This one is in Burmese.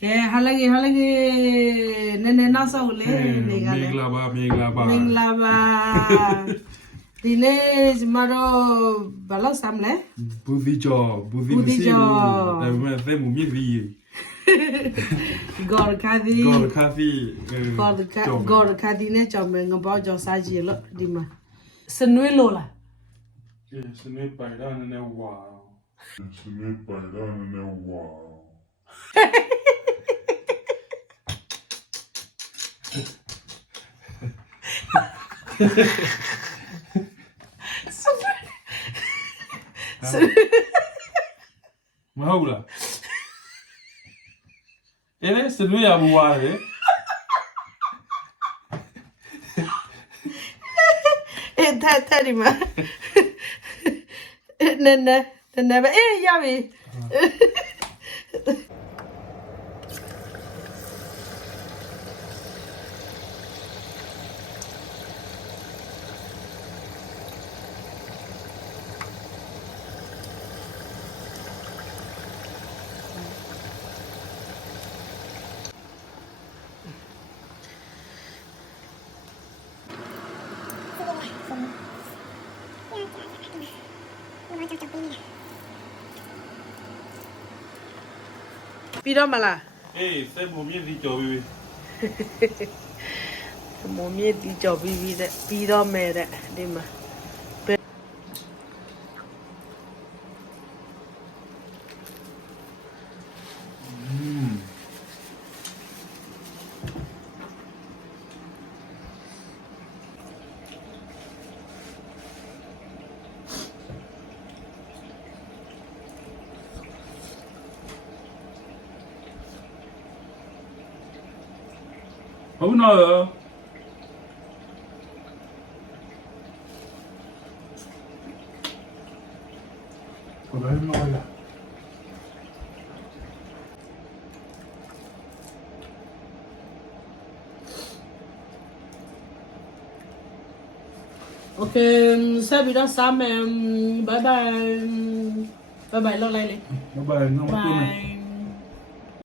ကဲဟာလကေနည်းနည်းနောက်ဆုံးလေနေကလည်း မင်္ဂလာပါ ဒီနေ့ကျမတို့ဘာလို့ဆမ်းလဲ ဘူးဒီကျော်ဘူးဒီမရှိဘူးဒါပေမဲ့သက်မှုမြည်ပြီး ဂေါ်ခါဒီ ကော်ခါဖီ ဂေါ်ခါဒီနဲ့ကြောင်မငဘောကြောစားကြည့်လို့ဒီမှာစနွေးလို့လား စနေပိုင်ရနေဝါ မဟုတ်လားအဲ့စနေရဘွားလေ တဲ့ဒီမှာနည်းပဲအေးရပြီ ပြီးတော့မလား အေးသက်မှုမြည်ပြီးကြော်ပြီး မမြင့်ဒီကြော်ပြီးတဲ့ပြီးတော့မယ်တဲ့ဒီမှာဟုတ်နော်ဘာလဲမလား โอเคဆက်ပြီးတော့စားမယ်ဘိုင်ဘိုင်လောက်လိုက်လေ ဘာလဲနော် bye